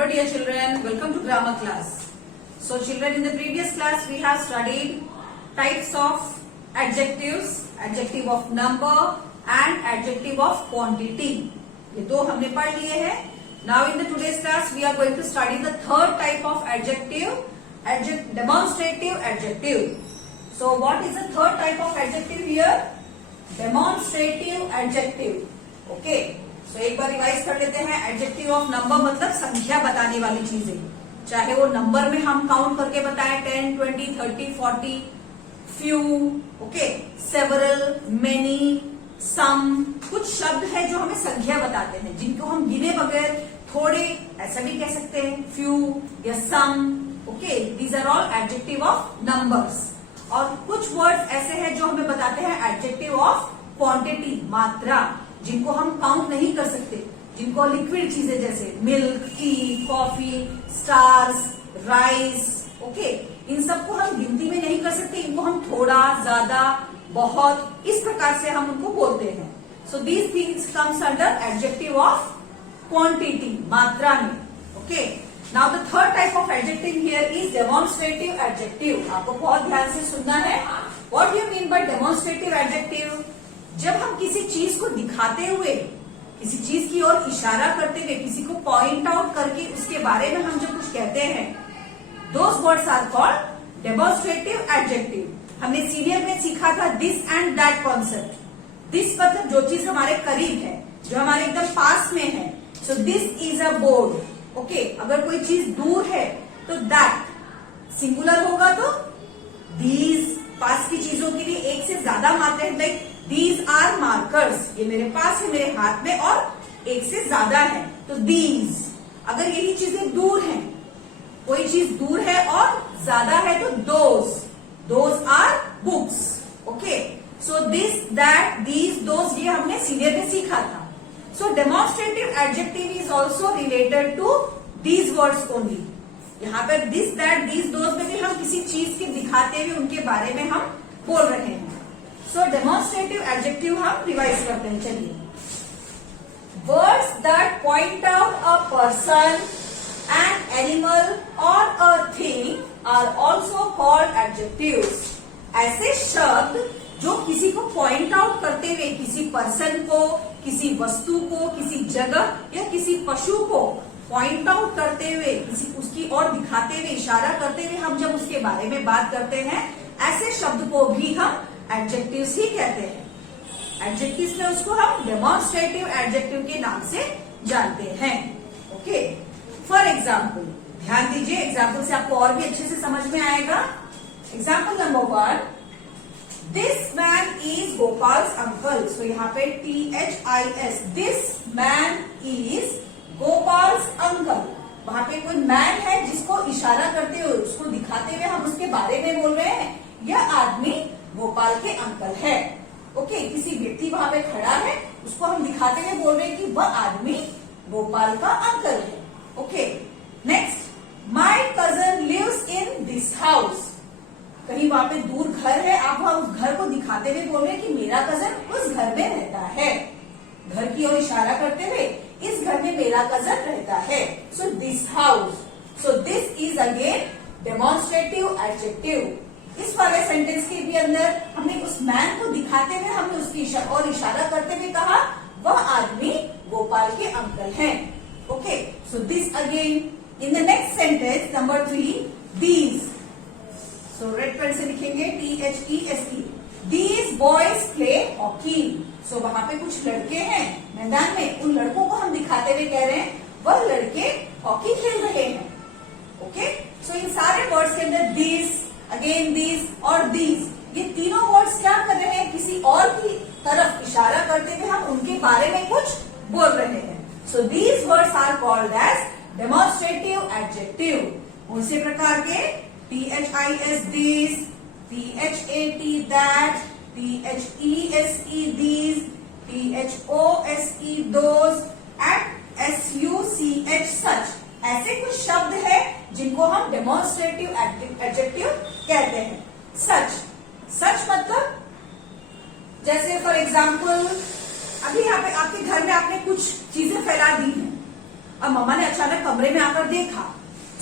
Hello dear children, welcome to grammar class. So children, in the previous class we have studied types of adjectives, adjective of number and adjective of quantity. ये दो हमने पढ़ लिए हैं. Now in the today's class we are going to study the third type of adjective, demonstrative adjective. So what is the third type of adjective here? Demonstrative adjective. Okay. तो एक बार revise कर लेते हैं. एडजेक्टिव ऑफ नंबर मतलब संख्या बताने वाली चीजें, चाहे वो नंबर में हम काउंट करके बताएं 10, 20, 30, 40, फ्यू, ओके, सेवरल, मेनी, सम. कुछ शब्द है जो हमें संख्या बताते हैं, जिनको हम गिने बगैर थोड़े ऐसा भी कह सकते हैं, फ्यू या some. Okay, these are all adjective of numbers. और कुछ वर्ड्स ऐसे हैं जो हमें बताते हैं एडजेक्टिव ऑफ क्वांटिटी, मात्रा, जिनको हम काउंट नहीं कर सकते, जिनको लिक्विड चीजें जैसे milk, tea, coffee, stars, rice, okay, इन सबको हम गिनती में नहीं कर सकते. इनको हम थोड़ा, ज्यादा, बहुत, इस प्रकार से हम उनको बोलते हैं. So these things comes under adjective of quantity, मात्रा में. Okay, now the third type of adjective here is demonstrative adjective. आपको बहुत ध्यान से सुनना है. What you mean by demonstrative adjective? जब हम किसी चीज को दिखाते हुए, किसी चीज की ओर इशारा करते हुए, किसी को पॉइंट आउट करके उसके बारे में हम जब कुछ कहते हैं, those words are called demonstrative adjective. हमने सीनियर में सीखा था this and that concept. This मतलब जो चीज हमारे करीब है, जो हमारे एकदम पास में है. So this is a board. Okay, अगर कोई चीज दूर है तो दैट सिंगुलर होगा, तो दीज पास की चीजों के लिए एक से ज्यादा मात्रा है. लाइक दीज आर मार्कर्स, ये मेरे पास है, मेरे हाथ में, और एक से ज्यादा है, तो दीज. अगर यही चीजें दूर हैं, कोई चीज दूर है और ज्यादा है, तो those are books. Okay, so this, that, these, those, ये हमने सीनियर में सीखा था. So demonstrative adjective is also related to these words only. यहाँ पर दिस, दैट, दीज, दोज में भी हम किसी चीज के दिखाते हुए उनके बारे में हम बोल रहे हैं. सो डेमोन्स्ट्रेटिव एडजेक्टिव हम रिवाइज करते हैं. चलिए, words that point out a person, an animal और a thing are also called adjectives. ऐसे शब्द जो किसी को पॉइंट आउट करते हुए, किसी पर्सन को, किसी वस्तु को, किसी जगह या किसी पशु को पॉइंट आउट करते हुए, किसी उसकी ओर दिखाते हुए, इशारा करते हुए हम जब उसके बारे में बात करते हैं, ऐसे शब्द को भी हम एडजेक्टिव्स ही कहते हैं. एडजेक्टिव्स में उसको हम डेमोन्स्ट्रेटिव एडजेक्टिव के नाम से जानते हैं. ओके, फॉर एग्जाम्पल, ध्यान दीजिए, एग्जाम्पल से आपको और भी अच्छे से समझ में आएगा. Example number 1, this man is Gopal's uncle. So यहाँ पे THIS, this man is Gopal's uncle. वहां पे कोई मैन है जिसको इशारा करते हुए, उसको दिखाते हुए हम उसके बारे में बोल रहे हैं, यह आदमी गोपाल के अंकल है. ओके, किसी व्यक्ति वहां पे खड़ा है, उसको हम दिखाते हुए बोल रहे हैं कि वह आदमी गोपाल का अंकल है. Okay, next, my cousin lives in this house. कहीं वहां पे दूर घर है, आप वहां उस घर को दिखाते हुए बोल रहे हैं कि मेरा कजन उस घर में रहता है. घर की ओर इशारा करते हुए, इस घर में मेरा कजन रहता है. So this house. So this is again demonstrative adjective. इस वाले सेंटेंस के भी अंदर हमने उस मैन को दिखाते हुए, हमने उसकी और इशारा करते हुए कहा वह आदमी गोपाल के अंकल हैं. Okay, so this again. In the next sentence number 3, these. So red pen से लिखेंगे THESE. These boys play hockey. So वहां पे कुछ लड़के हैं मैदान में, उन लड़कों को हम दिखाते हुए कह रहे हैं वह लड़के हॉकी खेल रहे हैं. ओके, सो इन सारे वर्ड्स के अंदर दीज, अगेन दीज और दीज, ये तीनों वर्ड्स क्या कर रहे हैं, किसी और की तरफ इशारा करते हुए हम उनके बारे में कुछ बोल रहे हैं. So these words are called as demonstrative adjective. उसी प्रकार के THIS these, THAT that, THESE these, THOSE those and SUCH such. ऐसे कुछ शब्द है जिनको हम डेमोन्स्ट्रेटिव एडजेक्टिव कहते हैं. सच मतलब, जैसे फॉर एग्जाम्पल, अभी यहाँ पे आपके घर में आपने कुछ चीजें फैला दी हैं, अब मम्मा ने अचानक कमरे में आकर देखा,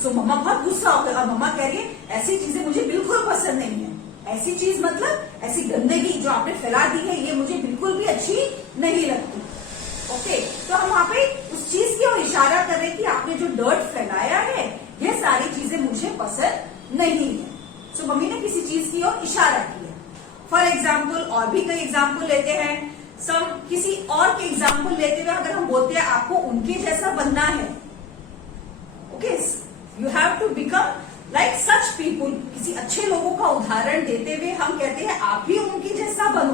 सो मम्मा बहुत गुस्सा हो गया और मम्मा कह रही है ऐसी चीजें मुझे बिल्कुल पसंद नहीं है। ऐसी चीज मतलब ऐसी गंदगी जो आपने फैला दी है, ये मुझे बिल्कुल भी अच्छी नहीं लगती। ओके, तो हम वहां पे उस चीज की ओर इशारा कर रहे हैं कि आपने जो डर्ट फैलाया है, ये सारी चीजें मुझे पसंद नहीं है। सो मम्मी ने किसी चीज की ओर इशारा किया। फॉर एग्जाम्पल, और भी कई एग्जाम्पल लेते हैं। किसी और के एग्जाम्पल लेते हुए अगर हम बोलते हैं आपको उनके जैसा बनना है, okay, you have to become like such people. किसी अच्छे लोगों का उदाहरण देते हुए हम कहते हैं आप भी उनके जैसा बनो,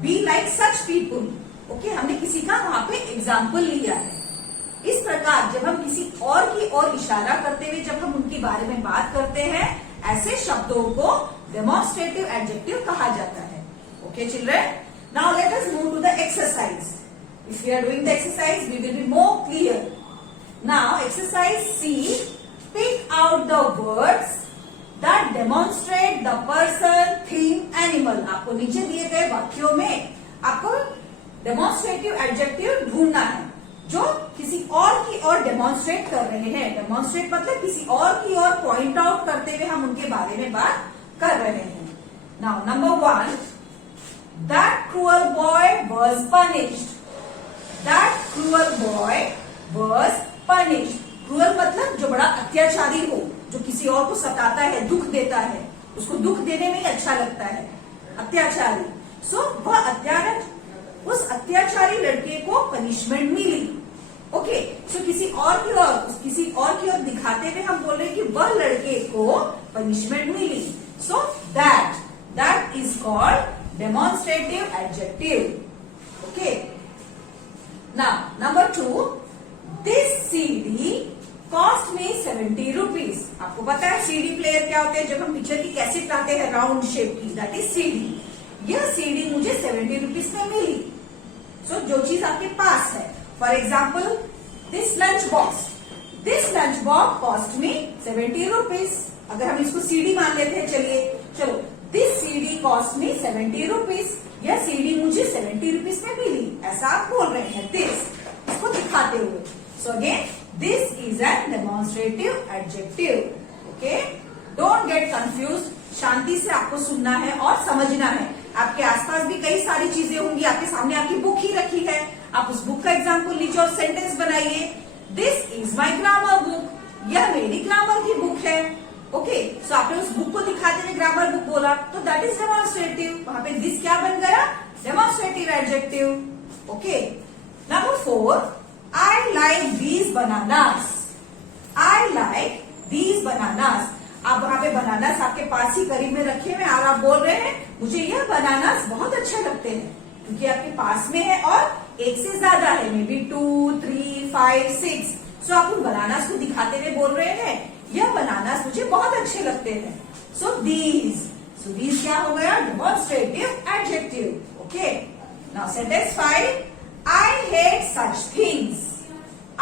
be like such people. Okay, हमने किसी का वहां पे एग्जाम्पल लिया है। इस प्रकार जब हम किसी और की ओर इशारा करते हुए जब हम उनके बारे में बात करते हैं, ऐसे शब्दों को डेमोन्स्ट्रेटिव एडजेक्टिव कहा जाता है। Okay children, now let us move to the exercise. If we are doing the exercise we will be more clear. Now exercise C, pick out the words that demonstrate the person, thing, animal। आपको नीचे दिए गए वाक्यों में आपको demonstrative adjective ढूंढना है जो किसी और की ओर डेमोन्स्ट्रेट कर रहे हैं। डेमोन्स्ट्रेट मतलब किसी और की ओर पॉइंट आउट करते हुए हम उनके बारे में बात कर रहे हैं। Now number 1, that cruel boy was punished. That cruel boy was punished. Cruel मतलब जो बड़ा अत्याचारी हो, जो किसी और को सताता है, दुख देता है, उसको दुख देने में ही अच्छा लगता है, अत्याचारी। सो वह उस अत्याचारी लड़के को पनिशमेंट मिली। ओके, सो किसी और की ओर दिखाते हुए हम बोल रहे हैं कि वह लड़के को पनिशमेंट मिली। So that is called demonstrative adjective. Okay, now number 2, this CD cost में 70 रुपीज। आपको पता है सीडी प्लेयर क्या होते हैं? जब हम पिक्चर की कैसेट लाते हैं राउंड शेप की, दैट इज सीडी। यह सीडी मुझे 70 रुपीज में मिली। सो जो चीज आपके पास है, for example this lunch box cost में 70 रुपीज। अगर हम इसको सीडी मान लेते हैं, चलो दिस सीडी कॉस्ट में 70 रुपीज। यह सीडी मुझे 70 रुपीज में मिली, ऐसा आप बोल रहे हैं दिस, इसको दिखाते हुए। So again this is an demonstrative adjective. Okay, don't get confuse. शांति से आपको सुनना है और समझना है। आपके आसपास भी कई सारी चीजें होंगी, आपके सामने आपकी बुक ही रखी है, आप उस बुक का एग्जाम्पल लीजिए और सेंटेंस बनाइए। This is my grammar book, यह मेरी ग्रामर की बुक है। ओके, सो आपने उस बुक को दिखाते हुए ग्रामर बुक बोला, तो दैट इज डेमोन्स्ट्रेटिव। वहां पे दिस क्या बन गया? Demonstrative adjective. Okay, number 4, I like these bananas। I like these bananas। आप वहां पे बनानास आपके पास ही करीब में रखे हुए और आप बोल रहे हैं मुझे यह बनानास बहुत अच्छे लगते हैं, क्योंकि आपके पास में है और एक से ज्यादा है, मे बी 2, 3, 5, 6। सो आप उन बनानास को दिखाते हुए बोल रहे हैं यह बनानास मुझे बहुत अच्छे लगते हैं। सो दीज क्या हो गया? Demonstrative adjective. Okay, now sentence 5, I hate such things।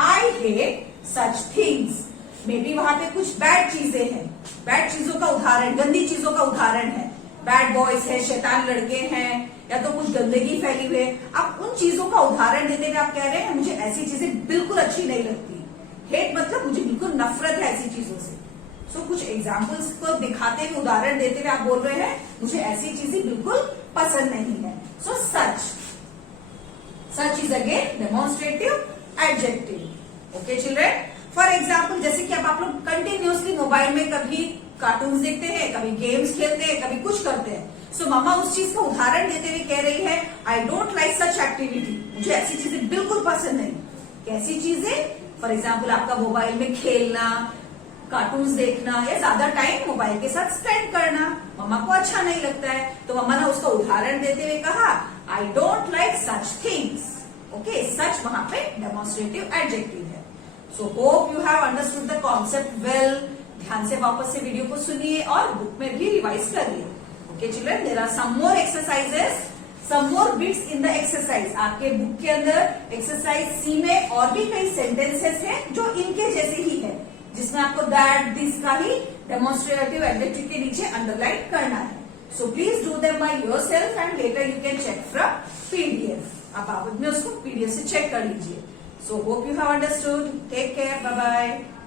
I hate such things। May be वहां पे कुछ बैड चीजें हैं, बैड चीजों का उदाहरण, गंदी चीजों का उदाहरण है। बैड बॉयज है, शैतान लड़के हैं, या तो कुछ गंदगी फैली हुई है। आप उन चीजों का उदाहरण देते हुए आप कह रहे हैं मुझे ऐसी चीजें बिल्कुल अच्छी नहीं लगती। हेट मतलब मुझे बिल्कुल नफरत है ऐसी चीजों से। सो कुछ एग्जाम्पल्स को दिखाते हुए, उदाहरण देते हुए आप बोल रहे हैं मुझे ऐसी चीजें बिल्कुल पसंद नहीं है। So such is again demonstrative adjective. Okay children, for example जैसे कि अब आप लोग कंटिन्यूअसली मोबाइल में कभी कार्टून्स देखते हैं, कभी गेम्स खेलते हैं, कभी कुछ करते हैं। सो मम्मा उस चीज का उदाहरण देते हुए कह रही है आई डोंट लाइक सच एक्टिविटी, मुझे ऐसी चीजें बिल्कुल पसंद नहीं। कैसी चीजें? फॉर एग्जाम्पल आपका मोबाइल में खेलना, कार्टून्स देखना या ज्यादा टाइम मोबाइल के साथ स्पेंड करना मम्मा को अच्छा नहीं लगता है। तो मम्मा ने उसका उदाहरण देते हुए कहा I don't like such things. Okay, such वहां पे डेमोन्स्ट्रेटिव एडजेक्टिव है। So hope you have understood the concept well. ध्यान से वापस से वीडियो को सुनिए और बुक में भी रिवाइज करिए। Okay children, there are some more exercises, some more bits in the exercise. आपके बुक के अंदर एक्सरसाइज सी में और भी कई सेंटेंसेस हैं जो इनके जैसे ही है, जिसमें आपको दैट, दिस का ही डेमोन्स्ट्रेटिव एडजेक्टिव के नीचे अंडरलाइन करना है। So please do them by yourself and later you can check from PDF. आप बाद में उसको पीडीएफ से चेक कर लीजिए। So hope you have understood. Take care. Bye bye.